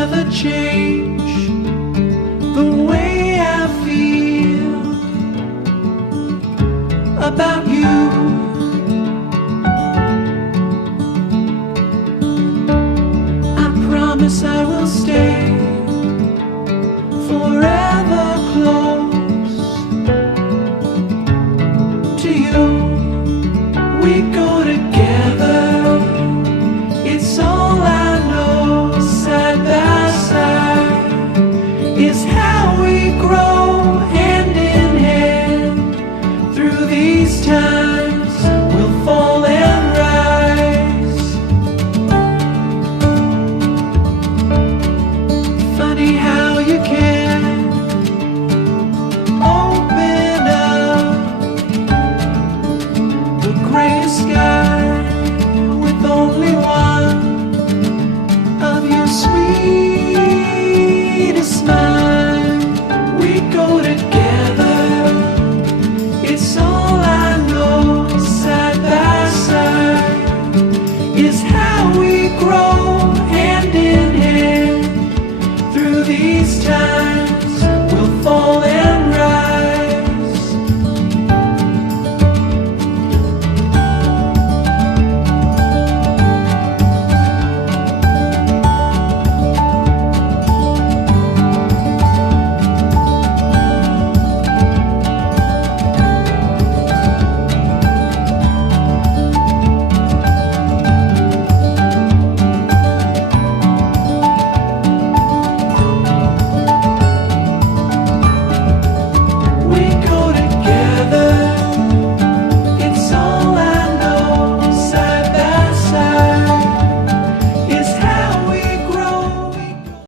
never change the way I feel about you. I promise I will stay forever close to you. We go together, it's all I know. Side by side is how we grow, hand in hand. Through these times we'll fall and rise. Funny how you can open up the gray sky